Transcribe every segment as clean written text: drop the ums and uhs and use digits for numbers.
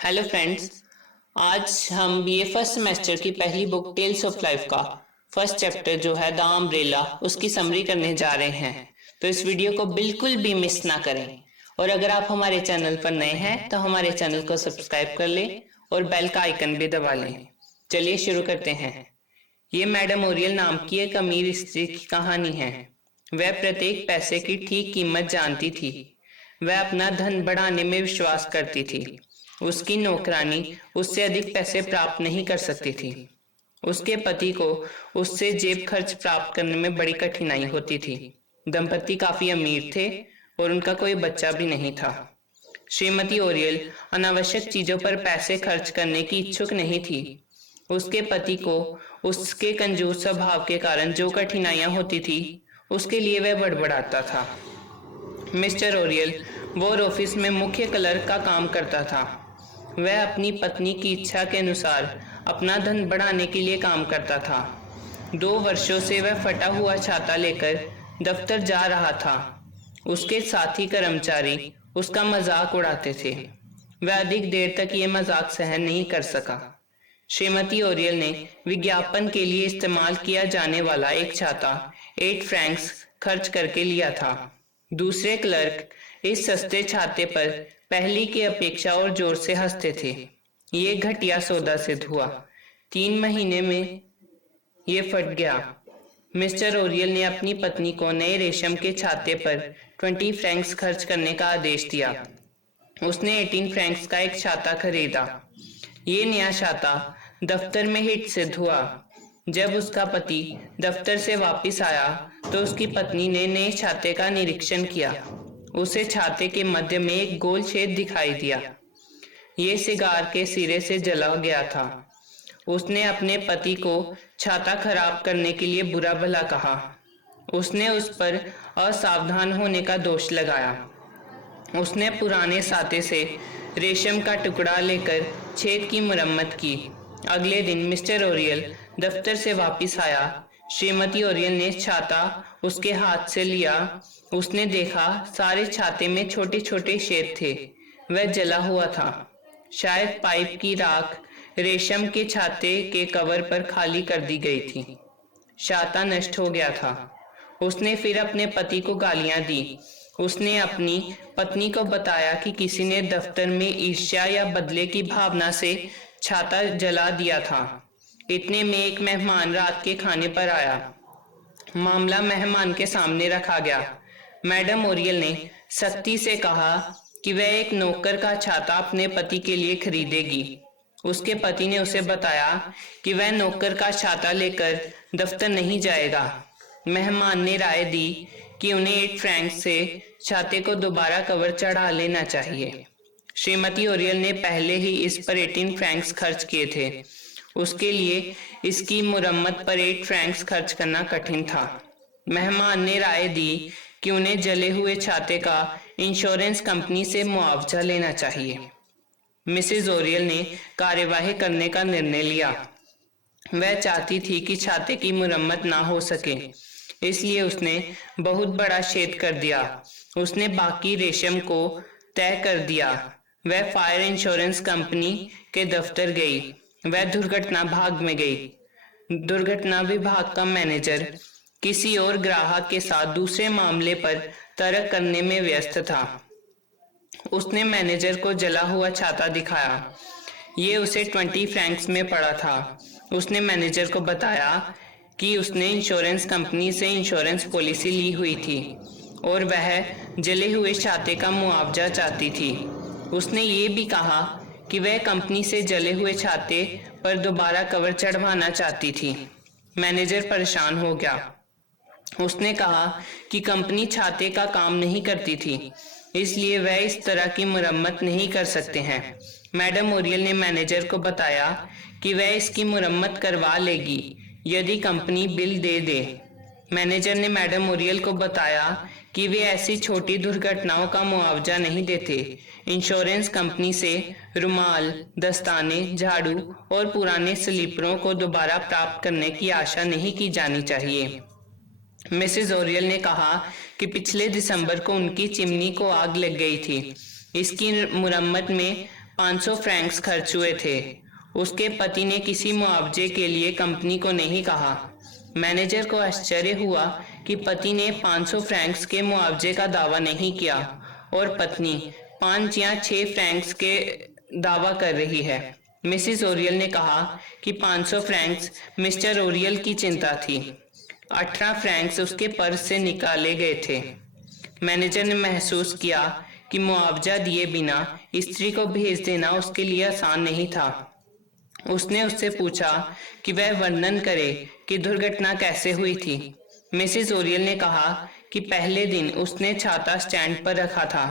Hello friends. आज हम BA first semester की पहली बुक टेल्स ऑफ लाइफ का फर्स्ट चैप्टर जो है द अम्ब्रेला उसकी समरी करने जा रहे हैं। तो इस वीडियो को बिल्कुल भी मिस ना करें। और अगर आप हमारे चैनल पर नए हैं तो हमारे चैनल को सब्सक्राइब कर लें और बेल का आइकन भी दबा लें। चलिए शुरू करते हैं। ये मैडम ओरियल नाम की एक अमीर स्त्री की कहानी है। वह प्रत्येक पैसे की ठीक कीमत जानती थी। वह अपना धन बढ़ाने में विश्वास करती थी। उसकी नौकरानी उससे अधिक पैसे प्राप्त नहीं कर सकती थी। उसके पति को उससे जेब खर्च प्राप्त करने में बड़ी कठिनाई होती थी। दंपति काफी अमीर थे और उनका कोई बच्चा भी नहीं था। श्रीमती ओरियल अनावश्यक चीजों पर पैसे खर्च करने की इच्छुक नहीं थी। उसके पति को उसके कंजूस स्वभाव के कारण जो कठिनाइयां होती थी उसके लिए वह बड़बड़ाता था। मिस्टर ओरियल वॉर ऑफिस में मुख्य क्लर्क का काम करता था। वह अपनी पत्नी की इच्छा के अनुसार अपना धन बढ़ाने के लिए काम करता था। 2 वर्षों से वह फटा हुआ छाता लेकर दफ्तर जा रहा था। उसके साथी कर्मचारी उसका मजाक उड़ाते थे। वह अधिक देर तक ये मजाक सहन नहीं कर सका। श्रीमती ओरियल ने विज्ञापन के लिए इस्तेमाल किया जाने वाला एक छाता 8 फ्रैंक्स खर्च करके लिया था। दूसरे क्लर्क इस सस्ते छाते पर पहली की अपेक्षा और जोर से हंसते थे। ये घटिया सौदा सिद्ध हुआ। 3 महीने में ये फट गया। मिस्टर ओरियल ने अपनी पत्नी को नए रेशम के छाते पर 20 फ्रैंक्स खर्च करने का आदेश दिया। उसने 18 फ्रैंक्स का एक छाता खरीदा। ये नया छाता दफ्तर में हिट सिद्ध हुआ। जब उसका पति दफ्तर से वापस आया तो उसकी पत्नी ने नए छाते का निरीक्षण किया। उसे छाते के मध्य में एक गोल छेद दिखाई दिया। ये सिगार के सिरे से जला गया था। उसने अपने पति को छाता खराब करने के लिए बुरा भला कहा। उसने उस पर असावधान होने का दोष लगाया। उसने पुराने साते से रेशम का टुकड़ा लेकर छेद की मरम्मत की। अगले दिन मिस्टर ओरियल दफ्तर से वापस आया। श्रीमती ओरियल ने छाता उसके हाथ से लिया। उसने देखा सारे छाते में छोटे छोटे छेद थे। वह जला हुआ था। शायद पाइप की राख रेशम के छाते के कवर पर खाली कर दी गई थी। छाता नष्ट हो गया था। उसने फिर अपने पति को गालियां दी। उसने अपनी पत्नी को बताया कि किसी ने दफ्तर में ईर्ष्या या बदले की भावना से छाता जला दिया था। इतने में एक मेहमान रात के खाने पर आया। मामला मेहमान के सामने रखा गया। मैडम ओरियल ने सख्ती से कहा कि वह एक नौकर का छाता अपने पति के लिए खरीदेगी। उसके पति ने उसे बताया कि वह नौकर का छाता लेकर दफ्तर नहीं जाएगा। मेहमान ने राय दी कि उन्हें 8 फ्रैंक से छाते को दोबारा कवर चढ़ा लेना चाहिए। श्रीमती ओरियल ने पहले ही इस पर 18 फ्रैंक्स खर्च किए थे। उसके लिए इसकी मुरम्मत पर 8 फ्रैंक्स खर्च करना कठिन था। मेहमान ने राय दी कि उन्हें जले हुए छाते का इंश्योरेंस कंपनी से मुआवजा लेना चाहिए। मिसेज ओरियल ने कार्यवाही करने का निर्णय लिया। वह चाहती थी कि छाते की मुरम्मत ना हो सके, इसलिए उसने बहुत बड़ा छेद कर दिया। उसने बाकी रेशम को तय कर दिया। वह फायर इंश्योरेंस कंपनी के दफ्तर गई। वह दुर्घटना भाग में गई। दुर्घटना विभाग का मैनेजर किसी और ग्राहक के साथ दूसरे मामले पर तर्क करने में व्यस्त था। उसने मैनेजर को जला हुआ छाता दिखाया। ये उसे 20 फ्रैंक्स में पड़ा था। उसने मैनेजर को बताया कि उसने इंश्योरेंस कंपनी से इंश्योरेंस पॉलिसी ली हुई थी और वह जले हुए छाते का मुआवजा चाहती थी। उसने ये भी कहा कि वह कंपनी से जले हुए छाते पर दोबारा कवर चढ़वाना चाहती थी। मैनेजर परेशान हो गया। उसने कहा कि कंपनी छाते का काम नहीं करती थी, इसलिए वह इस तरह की मुरम्मत नहीं कर सकते हैं। मैडम ओरियल ने मैनेजर को बताया कि वह इसकी मुरम्मत करवा लेगी यदि कंपनी बिल दे दे। मैनेजर ने मैडम ओरियल को बताया कि वे ऐसी छोटी दुर्घटनाओं का मुआवजा नहीं देते। इंश्योरेंस कंपनी से रुमाल, दस्ताने, झाड़ू और पुराने स्लीपरों को दोबारा प्राप्त करने की आशा नहीं की जानी चाहिए। मिसेज ओरियल ने कहा कि पिछले दिसंबर को उनकी चिमनी को आग लग गई थी। इसकी मुरम्मत में 500 फ्रैंक्स खर्च हुए थे। उसके पति ने किसी मुआवजे के लिए कंपनी को नहीं कहा। मैनेजर को आश्चर्य हुआ कि पति ने 500 फ्रैंक्स के मुआवजे का दावा नहीं किया और पत्नी 5 या 6 फ्रैंक्स के दावा कर रही है। मिसिस ओरियल ने कहा कि 500 फ्रैंक्स मिस्टर ओरियल की चिंता थी। 18 फ्रैंक्स उसके पर्स से निकाले गए थे। मैनेजर ने महसूस किया कि मुआवजा दिए बिना स्त्री को भेज देना उसके लिए आसान नहीं था। उसने उससे पूछा कि वह वर्णन करे कि दुर्घटना कैसे हुई थी। मिसिस ओरियल ने कहा कि पहले दिन उसने छाता स्टैंड पर रखा था।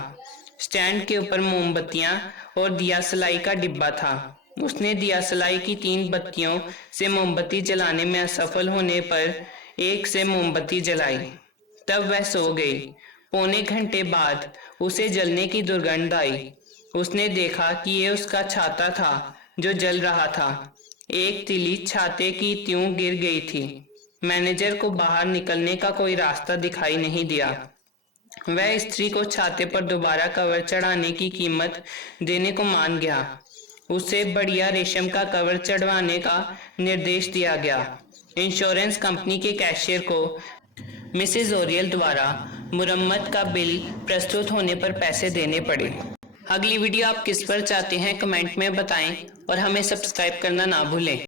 स्टैंड के ऊपर मोमबत्तियां और दिया सलाई का डिब्बा था। उसने दिया सलाई की 3 बत्तियों से मोमबत्ती जलाने में असफल होने पर एक से मोमबत्ती जलाई। तब वह सो गई। पौने घंटे बाद उसे जलने की दुर्गंध आई। उसने देखा कि यह उसका छाता था जो जल रहा था। एक तिली छाते की त्यों गिर गई थी। मैनेजर को बाहर निकलने का कोई रास्ता दिखाई नहीं दिया। वह स्त्री को छाते पर दोबारा कवर चढ़ाने की कीमत देने को मान गया। उसे बढ़िया रेशम का कवर चढ़वाने का निर्देश दिया गया। इंश्योरेंस कंपनी के कैशियर को मिसेस ओरियल द्वारा मुरम्मत का बिल प्रस्तुत होने पर पैसे देने पड़े। अगली वीडियो आप किस पर चाहते हैं कमेंट में बताएं और हमें सब्सक्राइब करना ना भूलें।